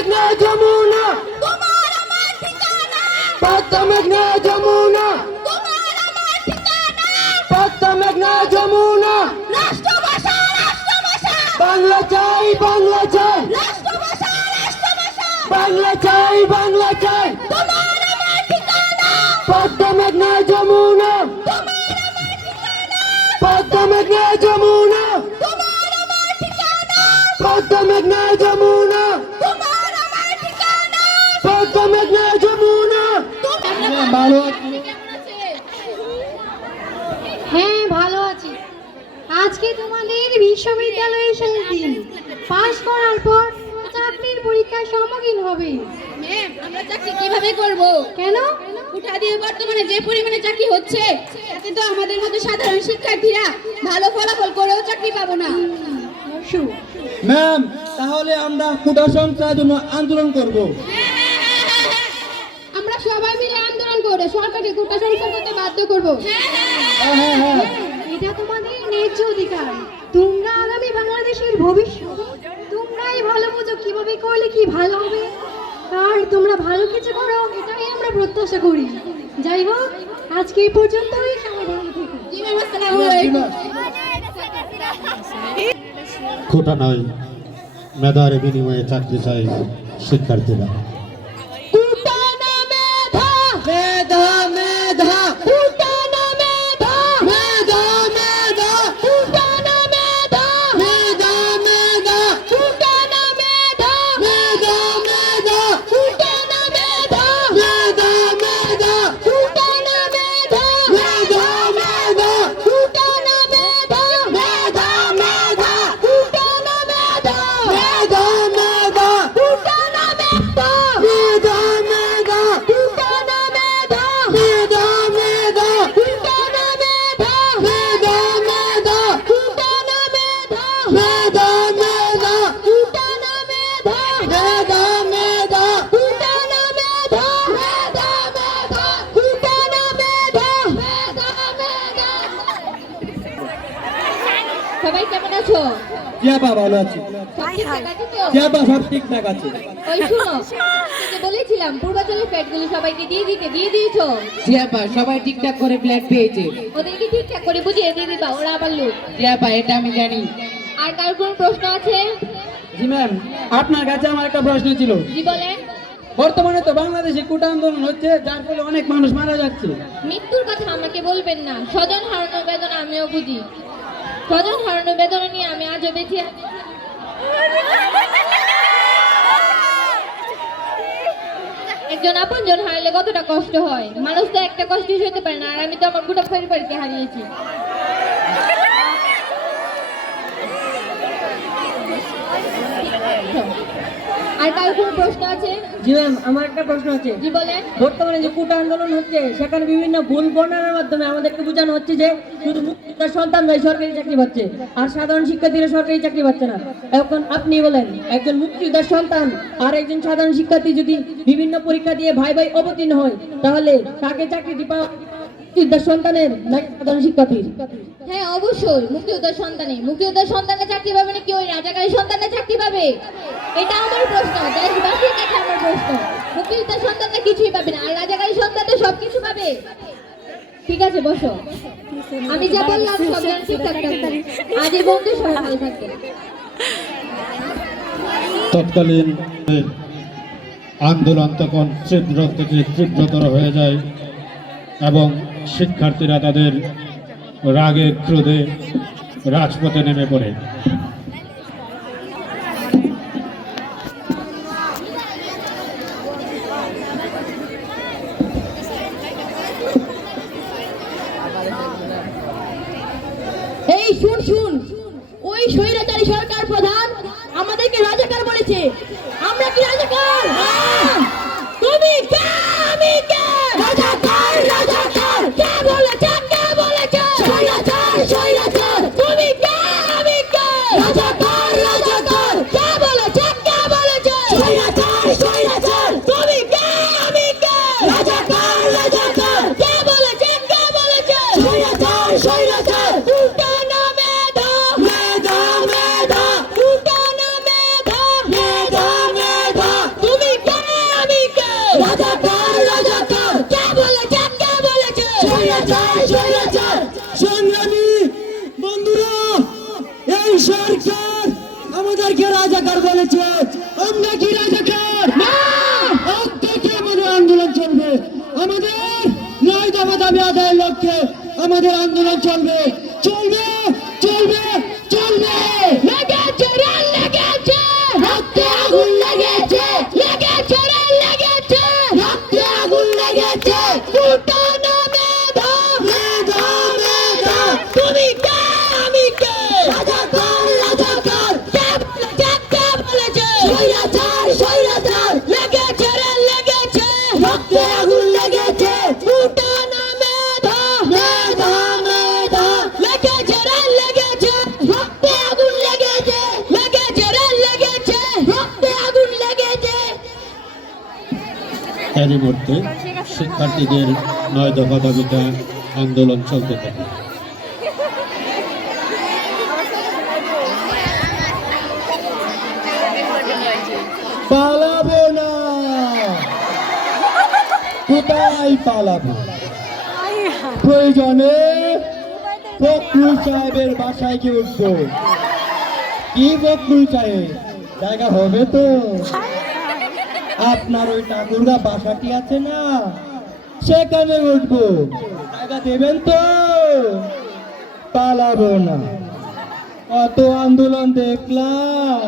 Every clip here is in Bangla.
মেঘনা যমুনা তোমার আমার ঠিকানা, পদ্মা মেঘনা যমুনা তোমার আমার ঠিকানা, পদ্মা মেঘনা যমুনা রাষ্ট্রভাষা রাষ্ট্রভাষা, বাংলা চাই বাংলা চাই রাষ্ট্রভাষা রাষ্ট্রভাষা, বাংলা চাই বাংলা চাই তোমার আমার ঠিকানা, পদ্মা মেঘনা যমুনা তোমার আমার ঠিকানা, পদ্মা মেঘনা যমুনা তোমার আমার ঠিকানা, পদ্মা মেঘনা যমুনা তোমার আমার ঠিকানা, পদ্মা মেঘনা যমুনা ভালো আছি। হ্যাঁ ভালো আছি। আজকে তোমাদের বিশ্ববিদ্যালয়ের শেষ দিন। পাশ করার পর চাকরির পরীক্ষার সম্মুখীন হবে। ম্যাম, আমরা চাকরি কিভাবে করব? কেন? কোঠা দিয়ে বর্তমানে যে পরিমাণে চাকরি হচ্ছে, তাতে তো আমাদের মতো সাধারণ শিক্ষার্থীরা ভালো ফলাফল করেও চাকরি পাবো না। ম্যাম, তাহলে আমরা কোটা সংস্কারের জন্য আন্দোলন করব। আমরা সবাই মিলে আন্দোলন করে সরকারকে কোটা সংস্কার করতে বাধ্য করব। হ্যাঁ হ্যাঁ হ্যাঁ এটা তোমাদের ন্যায্য অধিকার। তোমরা আগামী বাংলাদেশের ভবিষ্যৎ। তোমরাই ভালো বুঝো কিভাবে করলে কি ভালো হবে। আর তোমরা ভালো কিছু করো, এটাই আমরা প্রত্যাশা করি। যাই হোক, আজকে এই পর্যন্তই। সবাই ভালো থেকো। জি ম্যাম, আসসালামু আলাইকুম। খোটা নয়, মেধার বিনিময়ে চাকরি চাই শিক্ষার্থীরা। কোটা না মেধা, মেধা মেধা কোটা না মেধা, মেধা মেধা কোটা না মেধা, মেধা মেধা কোটা না মেধা, মেধা মেধা কোটা না মেধা, মেধা মেধা কোটা না মেধা, মেধা মেধা কোটা না মেধা, মেধা মেধা কোটা না মেধা, মেধা মেধা কোটা না মেধা, মেধা মেধা কোটা না মেধা, মেধা মেধা কোটা না মেধা, মেধা মেধা কোটা না মেধা, মেধা মেধা কোটা না মেধা, মেধা মেধা কোটা না মেধা, মেধা মেধা, কোটা না মেধা, মেধা মেধা। সবাই কেমন আছো? জিয়াপা ভালো আছি। সব ঠিকঠাক আছে তো? জিয়াপা সব ঠিকঠাক আছে। ওই শুনো, তোকে বলেছিলাম পূর্বাচলের প্লেটগুলো সবাইকে দিয়ে দিয়েছো। জিয়াপা সবাই ঠিকঠাক করে প্ল্যাট পেয়েছে। ওদেরকে ঠিকঠাক করে বুঝিয়ে দিয়ে দিবা, ওরা আবার লোক। জিয়াপা এটা আমি জানি। আর কার কোনো প্রশ্ন আছে? জি ম্যাম, আপনার কাছে আমার একটা প্রশ্ন ছিল। জি বলেন। বর্তমানে তো বাংলাদেশে কোটা আন্দোলন হচ্ছে, যার ফলে অনেক মানুষ মারা যাচ্ছে। মৃত্যুর কথা আমাকে বলবেন না। স্বজন হারানোর বেদনা আমিও বুঝি। স্বজন হারানোর বেদনা নিয়ে আমি আজও বেঁচে আছি। একজন আপনজন হারালে কতটা কষ্ট হয়। মানুষ তো একটা কষ্ট সইতে পারে না, আর আমি তো আমার গোটা পরিবারকে হারিয়েছি। আর কার কোনো প্রশ্ন আছে? জি ম্যাম, আমার একটা প্রশ্ন আছে। জি বলেন। বর্তমানে যে কোটা আন্দোলন হচ্ছে, সেখানে বিভিন্ন ভুল বর্ণনার মাধ্যমে আমাদেরকে বোঝানো হচ্ছে যে শুধু মুক্তিযোদ্ধার সন্তানরাই সরকারি চাকরি পাচ্ছে, আর সাধারণ শিক্ষার্থীরা সরকারি চাকরি পাচ্ছে না। এখন আপনি বলেন, একজন মুক্তিযোদ্ধার সন্তান আর একজন সাধারণ শিক্ষার্থী যদি বিভিন্ন পরীক্ষা দিয়ে ভাই ভাই অবতীর্ণ হয়, তাহলে কাকে চাকরিটি পাওয়া, মুক্তিযোদ্ধার সন্তানের নাকি সাধারণ শিক্ষার্থীর? হ্যাঁ অবশ্যই, মুক্তিযোদ্ধার সন্তানের চাকরি পাবে নাকি ওই রাজাকারী সন্তানের চাকরি পাবে? এটা আমার প্রশ্ন, দেশবাসীর কাছে আমার প্রশ্ন। মুক্তিযোদ্ধার সন্তানরা কিছুই পাবে না, আর রাজাকারী সন্তান তো সবকিছু পাবে। ঠিক আছে, বসো। আমি যা বললাম সব যেন ঠিকঠাক থাকবে। আজ এই বন্ধু সবাই ভালো থাকবে। তৎকালীন আন্দোলন তখন তীব্র থেকে তীব্রতর হয়ে যায় এবং শিক্ষার্থীরা তাদের রাগে ক্রোধে রাজপথে নেমে পড়ে। এই শুন, ওই স্বৈরাচারী সরকার প্রধান আমাদেরকে রাজাকার বলেছে। আমরা কি রাজাকার? তুমি কে? আমি কে? রাজাকার, রাজাকার। কে বলেছে? স্বৈরাচার, স্বৈরাচার। তুমি কে? আমি কে? লক্ষ্যে আমাদের আন্দোলন চলবে চলবে চলবে চলবে। লেগেছে রে লেগেছে, রক্তে আগুন লেগেছে, লেগেছে রে লেগেছে, রক্তে আগুন লেগেছে। ফুটানো মেধা, মেধা মেধা, তুমি কে আমি কে, রাজাকার রাজাকার, কে বলেছে, স্বৈরাচার স্বৈরাচার, লেগেছে রে লেগেছে, রক্তে আগুন লেগেছে। ফুটানো মেধা, মেধা মেধা, লেগেছে রে লেগেছে, রক্তে আগুন লেগেছে, লেগেছে রে লেগেছে, রক্তে আগুন লেগেছে। এরই মধ্যে শিক্ষার্থীদের 9 দফা দাবিতে আন্দোলন চলতে থাকে। পালাবো না, কোথায় পালাবো? প্রয়োজনে ফখরুল সাহেবের বাসায় গিয়ে উঠবো। কি ফখরুল সাহেব, জায়গা হবে তো? আপনার ওই ঠাকুরগা বাসাটি আছে না, সেখানে উঠবো। জায়গা দেবেন তো? পালাবো না। কত আন্দোলন দেখলাম,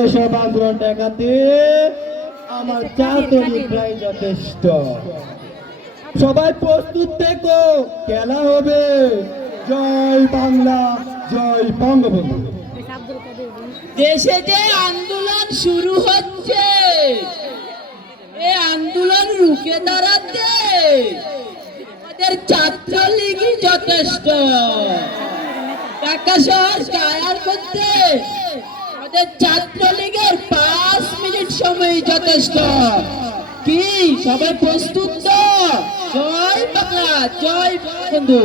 এসব আন্দোলন ঠেকাতে আমার চাতুরি প্রায় যথেষ্ট। সবাই প্রস্তুত থেকো, খেলা হবে। জয় বাংলা, জয় বঙ্গবন্ধু। দেশে যে আন্দোলন শুরু হচ্ছে, এই আন্দোলন রুখে দাঁড়াতে আমাদের ছাত্রলীগই যথেষ্ট। ঢাকা শহর কায়ার করতে আমাদের ছাত্রলীগের 5 মিনিট সময় যথেষ্ট। কি সবাই প্রস্তুত তো? জয় বাংলা, জয় বঙ্গবন্ধু।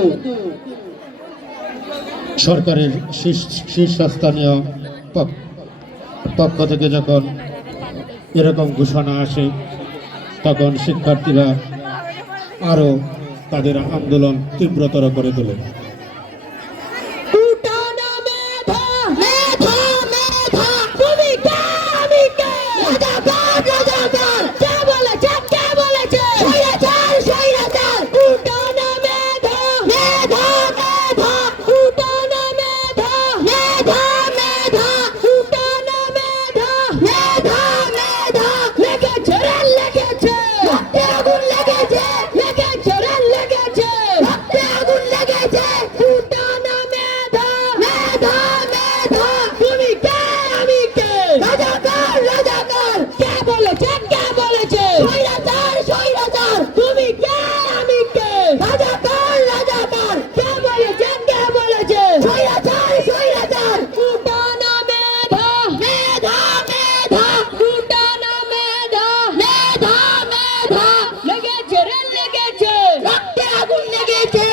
সরকারের শীর্ষস্থানীয় পক্ষ থেকে যখন এরকম ঘোষণা আসে, তখন শিক্ষার্থীরা আরো তাদের আন্দোলন তীব্রতর করে তোলে। ফুটানো মেধা, মেধা মেধা, তুমি কে আমি কে, রাজাকার রাজাকার, কে বলেছে কে বলেছে, স্বৈরাচার স্বৈরাচার। ফুটানো মেধা, মেধা মেধা, ফুটানো মেধা, মেধা মেধা, ফুটানো মেধা, মেধা মেধা, লেগেছে রে লেগেছে, রক্তে আগুন লেগেছে, লেগেছে রে লেগেছে, রক্তে আগুন লেগেছে। ফুটানো মেধা, মেধা মেধা, তুমি কে আমি কে, রাজাকার রাজাকার, কে বলেছে কে বলেছে, স্বৈরাচার স্বৈরাচার, তুমি কে আমি কে, রাজাকার রাজাকার, কে বলেছে কে বলেছে, স্বৈরাচার স্বৈরাচার। ফুটানো মেধা, মেধা মেধা, ফুটানো মেধা, মেধা মেধা, লেগেছে রে লেগেছে, রক্তে আগুন লেগেছে।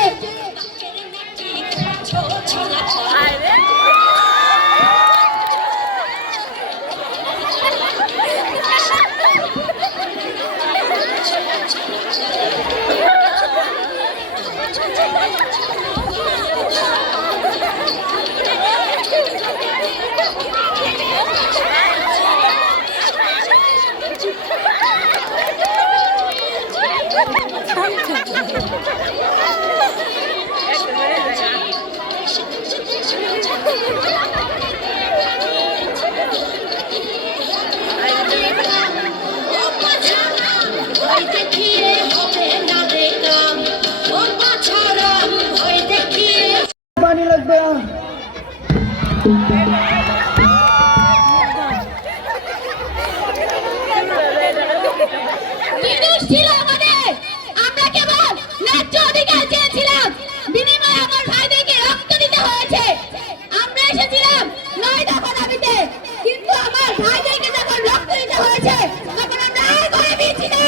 পানি লাগবে। বিদুষ ছিল আমাদের, আমরা কেবল ন্যায্য অধিকার চেয়েছিলাম, বিনিময়ে আমার ভাইদেরকে রক্ত দিতে হয়েছে। আমরা এসেছিলাম 9 দফা দাবিতে, কিন্তু আমার ভাইদেরকে যখন রক্ত দিতে হয়েছে, তখন আমরা আর ঘরে ফিরছি না।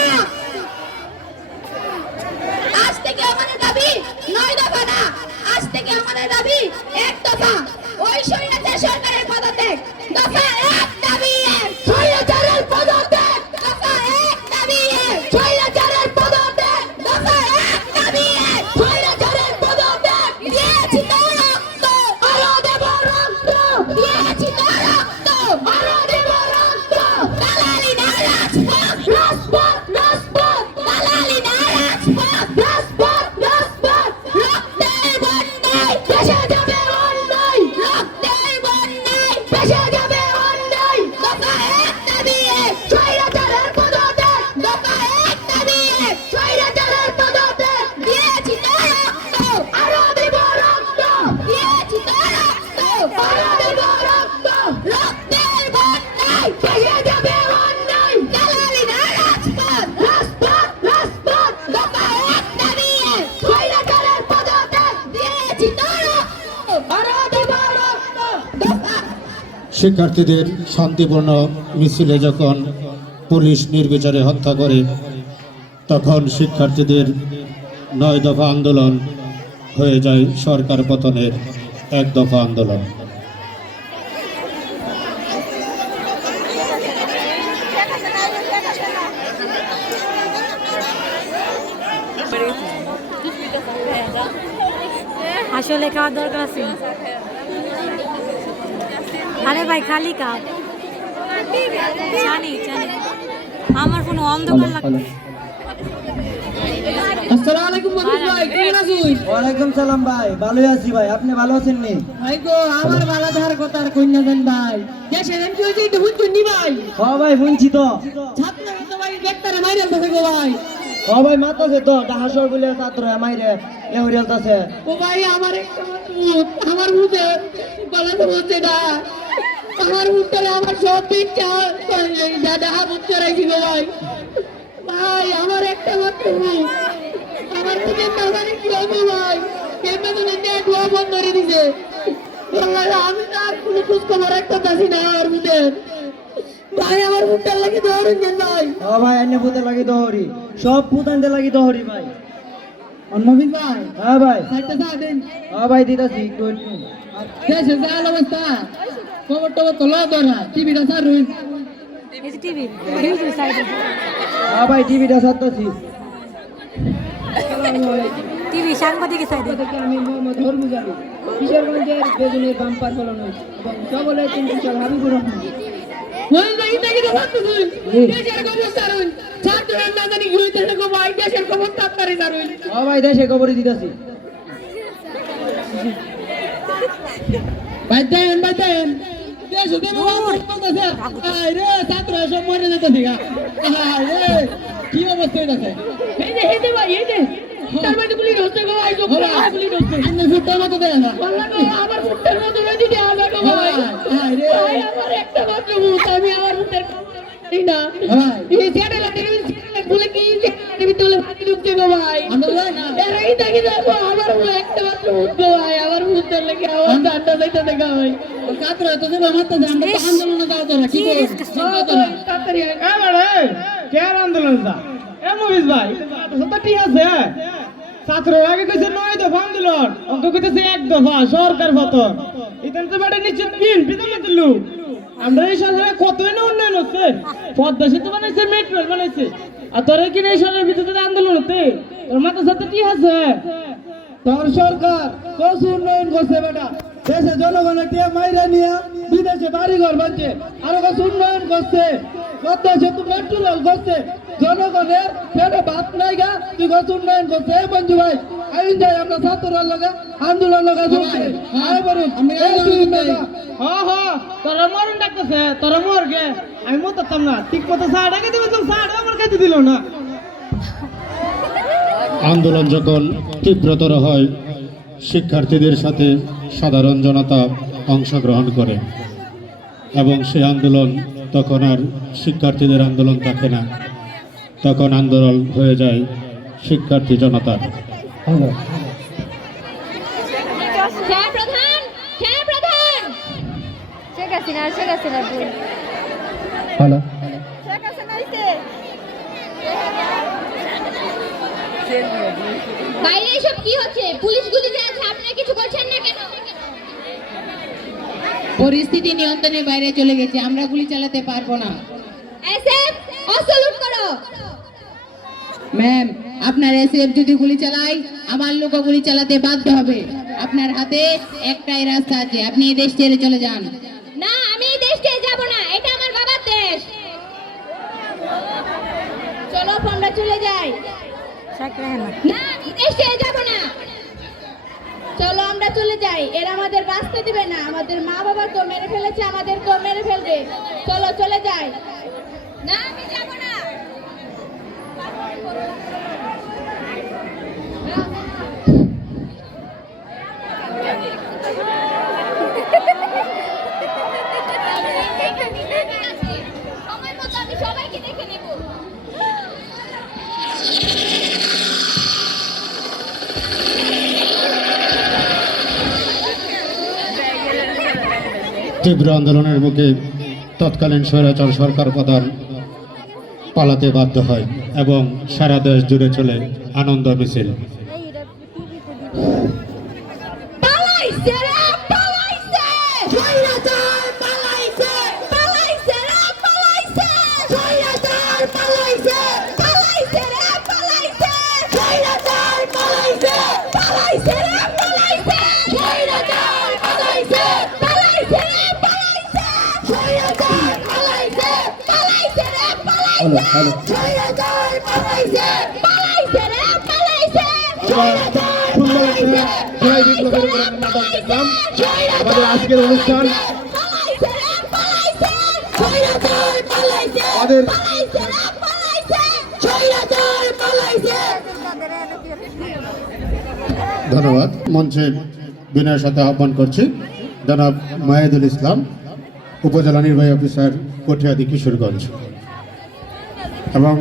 আজ থেকে আমাদের দাবি 9 দফা না, আজ থেকে আমাদের দাবি 1 দফা। ওই স্বৈরাচার সরকারের পদত্যাগ। দফা 1 দাবি 1, স্বৈরাচারের পদত্যাগ। দফা 1 দাবি 1, স্বৈরাচারের শিক্ষার্থীদের শান্তিপূর্ণ মিছিলে যখন পুলিশ নির্বিচারে হত্যা করে, তখন শিক্ষার্থীদের 9 দফা আন্দোলন হয়ে যায় সরকার পতনের 1 দফা আন্দোলন। আসলে খাওয়ার দরকার আছে। আরে ভাই খালি কাপ জানি জানি আমার ফোন অন্ধকার লাগে। আসসালামু আলাইকুম মফিজ ভাই, কেমন আছেন? ওয়ালাইকুম সালাম ভাই, ভালোই আছি ভাই, আপনি ভালো আছেন নি? ভাই গো, আমার বালা ধার কথা আর কইনা দেন ভাই। দেশে দেন কি হইছে এটা বুঝছেন নি ভাই? হ্যাঁ ভাই শুনছি তো। ছাত্ররা তো ভাই বেকারে মাইরা দিতে গো ভাই। হ্যাঁ ভাই মাতাছে তো, ডাহাসর বলে ছাত্র মাইরে এ হরিয়ালতাছে। ও ভাই আমার একটা মাত্র মুখ, আমার মুখে গলা তো হচ্ছে না। আমার মুখটারে আমার সব ইচ্ছা দাদা মুখ চড়াইছি গো ভাই। ভাই আমার একটা মাত্র মুখ, আমার মুখে তাড়াতাড়ি কি হবে ভাই? কেমন তুমি নেট বন্ধ করে দিছে। ভাই আমি তো আর কোনো খোঁজ খবর রাখতে পারছি না আমার মুখের। ভাই আমার মুখটা লাগে ধরেন কেন ভাই? হ্যাঁ ভাই এনে পুতে লাগি দহরি, সব পুতানতে লাগি দহরি ভাই। মফিজ ভাই, হ্যাঁ ভাই, সাইডটা চা দেন। হ্যাঁ ভাই দিতাছি একটু একটু। দেশে যা অবস্থা, খবর টবর তো লওয়া ধরা, টিভিটা ছাড়ুন। এই টিভি টিভি সাইডে হ্যাঁ ভাই টিভিটা সারতাছি। টিভি সাংবাদিকের সাইডে। আমি মোহাম্মদ হরমুজ আলী, কিশোরগঞ্জের বেগুনের বাম্পার ফলন হয়েছে এবং সকলের চিন্তা সব হাবিবুর রহমান। হ্যাঁ ভাই দেশে খবরই দিতাছি। কি অবস্থা হইতাছে? এই যে ভাই, এই যে তার মধ্যে গুলি হচ্ছে গো ভাই, গুলি হচ্ছে। আপনি ফুটটার মতো দেন না। আমার ফুটটার মতো যদি দেওয়া যায় গো ভাই। ভাই আমার একটা মাত্র মুখ, আমি আমার মুখের এই না এই স্যাটেলাইট বলে কি টিভি তুলে ফাটি ঢুকছে গো ভাই। এর এই দেখি দেখো আমার মুখ একটা মাত্র মুখ গো ভাই, আমার মুখের লাগে আমার ডান্ডা যাইতে দেখা ভাই। কাতরা তো দেব মারতে দে, আমরা তো আন্দোলনে যাও তোরা কি করব? তাড়াতাড়ি কেন আন্দোলন যা এ মফিজ ভাই সত্য ঠিক আছে। ছাত্ররা আগে কইছে 9 দফা আন্দোলন, অঙ্ক কইতেছে 1 দফা সরকার পতন। ইতেন তো বাড়ি নিচে পিছনে দিলু। আমরা এই সরকারে কতই না উন্নয়ন হচ্ছে, পদ্মা সেতু বানাইছে, মেট্রো বানাইছে, আর তোর কি এই সরকারের ভিতরে আন্দোলন হতে তোর মাথা সাথে কি আছে? তোর সরকার কত উন্নয়ন করছে বেটা, দেশে জনগণের টিয়া মাইরা নিয়ে বিদেশে বাড়ি ঘর বানছে, আরো কত উন্নয়ন করছে, কত সেতু মেট্রো রেল করছে, জনগণের পেটে ভাত নাই গা, তুই কত উন্নয়ন করছে। বন্ধু ভাই আইন যাই আমরা ছাত্ররা লগা আন্দোলন লগা চলছে। আয় বরুন তোরা মরণ ডাকতেছে, তোরা মর গে, আমি মরতাম না ঠিক মতো চা ডাকে দেবে, তো চা আমার খাইতে দিল না। আন্দোলন যখন তীব্রতর হয়, শিক্ষার্থীদের সাথে সাধারণ জনতা অংশগ্রহণ করে এবং সেই আন্দোলন তখন আর শিক্ষার্থীদের আন্দোলন থাকে না, তখন আন্দোলন হয়ে যায় শিক্ষার্থী জনতার। হ্যালো বাইরে এসব কি হচ্ছে? পুলিশ গুলিতে আছে, আপনারা কিছু করছেন না কেন? পরিস্থিতি নিয়ন্ত্রণের বাইরে চলে গেছে, আমরা গুলি চালাতে পারবো না। এসএফ অসলুট করো। ম্যাম, আপনার এসএফ যদি গুলি চালায়, আমার লোকও গুলি চালাতে বাধ্য হবে। আপনার হাতে একটাই রাস্তা আছে, আপনি এই দেশ ছেড়ে চলে যান। না, আমি এই দেশ ছেড়ে যাব না, এটা আমার বাবার দেশ। চলো আমরা চলে যাই। না, আমি দেশ ছেড়ে যাব না। চলো আমরা চলে যাই, এরা আমাদের বাঁচতে দিবে না, আমাদের মা বাবা তো মেরে ফেলেছে, আমাদের তো মেরে ফেলবে। চলো চলে যাই। না, আমি যাব না। সময় মতো আমি সবাইকে দেখে নেব। তীব্র আন্দোলনের মুখে তৎকালীন স্বৈরাচার সরকার প্রধান পালাতে বাধ্য হয় এবং সারা দেশ জুড়ে চলে আনন্দ মিছিল। পালাইছে রে পালাইছে স্বৈরাচার পালাইছে পালাইছে রে পালাইছে স্বৈরাচার পালাইছে পালাইছে রে পালাইছে স্বৈরাচার পালাইছে পালাইছে রে পালাইছে স্বৈরাচার পালাইছে পালাইছে রে পালাইছে স্বৈরাচার পালাইছে পালাইছে রে পালাইছে স্বৈরাচার পালাইছে পালাইছে রে পালাইছে আমাদের আজকের অনুষ্ঠান আমাদের ধন্যবাদ। মঞ্চে বিনয়ের সাথে আহ্বান করছি জনাব মাহিদুল ইসলাম, উপজেলা নির্বাহী অফিসার কঠিয়াদি কিশোরগঞ্জ এবং